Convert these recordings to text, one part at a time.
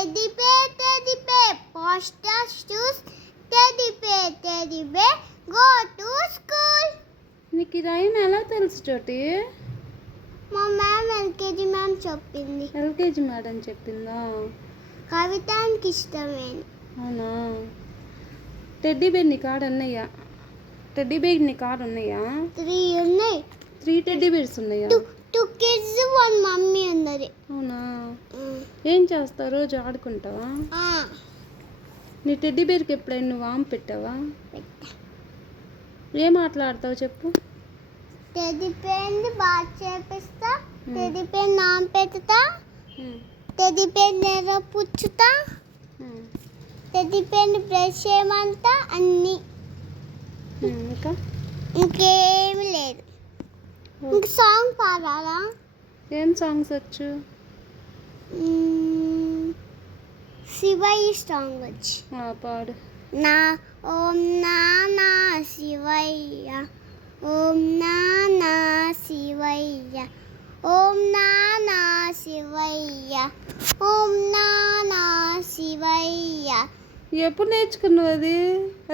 teddy bear, pasta shoes, teddy bear, go to school. నీకు ఈ rhyme ఎలా తెలుసు చోటి? మా మ్యామ్ ఎల్కేజీ మ్యామ్ చెప్పింది. ఎల్కేజీ మేడం చెప్పిందా? కవితానికి ఇష్టమే. అవునా? టెడ్డీ బేర్ నీ కాడ ఉన్నాయా? టెడ్డీ బేర్ నీ కాడ ఉన్నాయా? 3 ఉన్నాయి. 3 టెడ్డీ బేర్స్ ఉన్నాయా? 2 kids 1 మమ్మీ ఉన్నది. అవునా? ఏం చేస్తావు? రోజు ఆడుకుంటావా? నీ టెడ్డీ బేర్కి ఎప్పుడైనా నువ్వు ఆమె పెట్టావా? ఏం ఆటలాడతావు చెప్పు? టెడ్డీ బేర్ని బాగా చేపిస్తా, టెడ్డీ బేర్ నామ పెడతా, టెడ్డీ బేర్ నెర పుచ్చుతా, టెడ్డీ బేర్ని బ్రష్ చేయమంటా, అన్నీ. ఇంకా ఇంకేమి లేదు. ఇంక సాంగ్ పాడాలా? ఏం సాంగ్స్ వచ్చు? శివయ్య సాంగ్ వచ్చు. పాడు. నా ఓం నానా శివయ్య, ఓం నానా శివయ్య, ఓం నానా శివయ్య, ఓం నానా శివయ్య. ఎప్పుడు నేర్చుకున్నావు అది?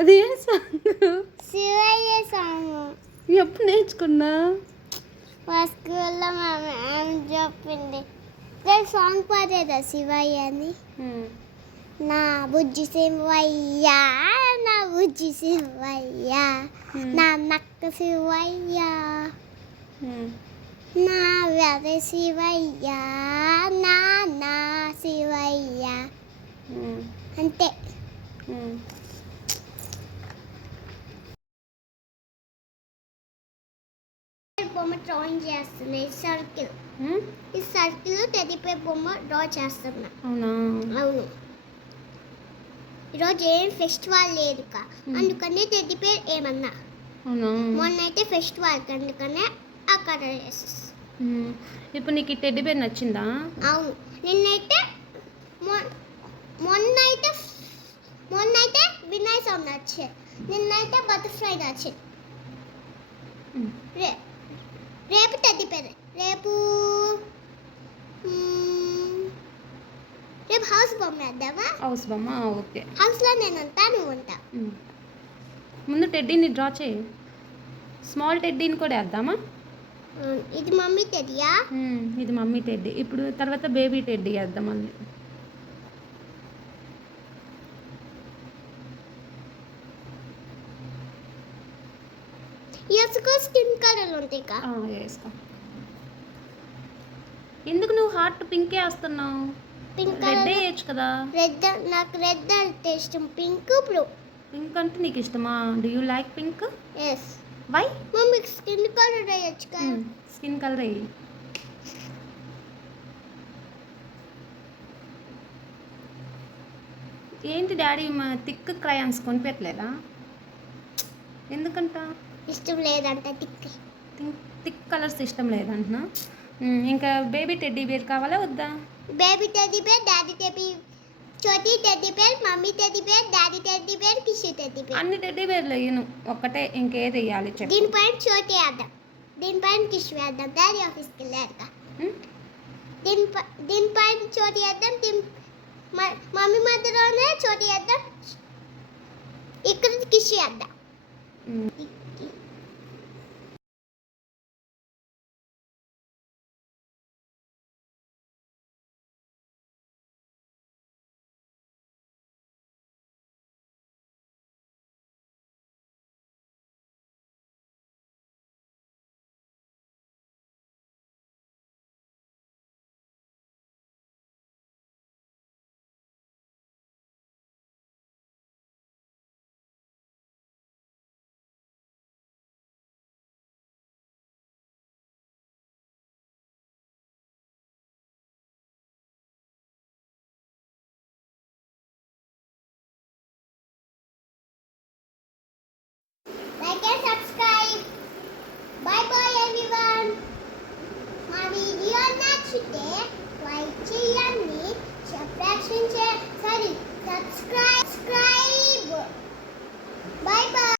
అది ఏం సాంగ్? శివయ్య సాంగ్. ఎప్పుడు నేర్చుకున్నా? మా స్కూల్లో మా మ్యామ్ చెప్పింది. సాంగ్ పాడేదా శివయ్య అని? నా బుజ్జి శివయ్య, నా బుజ్జి శివయ్య, నా నక్క శివయ్య, నా వెద శివయ్య, నా శివయ్య. అంతే. బొమ్మ డ్రాయింగ్ చేస్తున్నా. ఈ సర్కిల్ టెడ్డీ బేర్ బొమ్మ డ్రా చేస్తున్నా. అవునా? అవును. ఈరోజు ఏం ఫెస్టివల్ లేదు అందుకనే టెడ్డీ బేర్ ఏమన్నా. మొన్న అయితే ఫెస్టివల్ అందుకనే అక్కడ ఇప్పుడు నీకు ఈ టెడ్డీ బేర్ నచ్చిందా? అవును. నిన్నైతే మొన్నైతే వినాయక చవితి నచ్చింది, నిన్నైతే బటర్ఫ్లై నచ్చింది. రేపు టెడ్డీ బేర్. రేపు హౌస్ బొమ్మ వేద్దామా? హౌస్ బొమ్మ. ఓకే. హౌస్లో నేను ఉంటా, నువ్వు ఉంటా. ముందు టెడ్డీని డ్రా చేయి. స్మాల్ టెడ్డీని కూడా వేద్దామా? ఇది మమ్మీ టెడ్డీయా? ఇది మమ్మీ టెడ్డీ. ఇప్పుడు తర్వాత బేబీ టెడ్డీ వేద్దాం మళ్ళీ. స్కిన్ కలర్ ఉంటాయి కా? వేసుకో. ఎందుకు నువ్వు హార్ట్ పింకే వేస్తున్నావు? పింక్ రెడ్ వేయచ్చు కదా? రెడ్. నాకు రెడ్ అంటే ఇష్టం. Pink blue. పింక్ అంటే నీకు ఇష్టమా? Do you like pink? Yes. Why? Mummy skin colour వేయచ్చు కదా? స్కిన్ కలర్ వేయి. ఏంటి డాడీ మా థిక్ క్రయాన్స్ కొనిపెట్టలేదా? ఎందుకంట? ఇష్టం లేదంట. థిక్ కలర్స్ ఇష్టం లేదంటున్నా. ఇంకా బేబీ టెడ్డీ బేర్ కావాలా వద్దా? Baby teddy bear, daddy teddy, చోటీ teddy bear, mummy teddy bear, daddy teddy bear, కిషి టెడ్డీ బేర్. అన్ని టెడ్డీ బేర్లు వేయను, ఒక్కటే. ఇంకేది వేయాలి చెప్పు? దీనిపైన చోటీ వేద్దాం, దీనిపైన కిషి వేద్దాం. డాడీ ఆఫీస్కి వెళ్ళాక దీనిపైన చోటీ వేద్దాం, మమ్మీ మధ్యలోనే చోటీ వేద్దాం, ఇక్కడ కిషి వేద్దాం.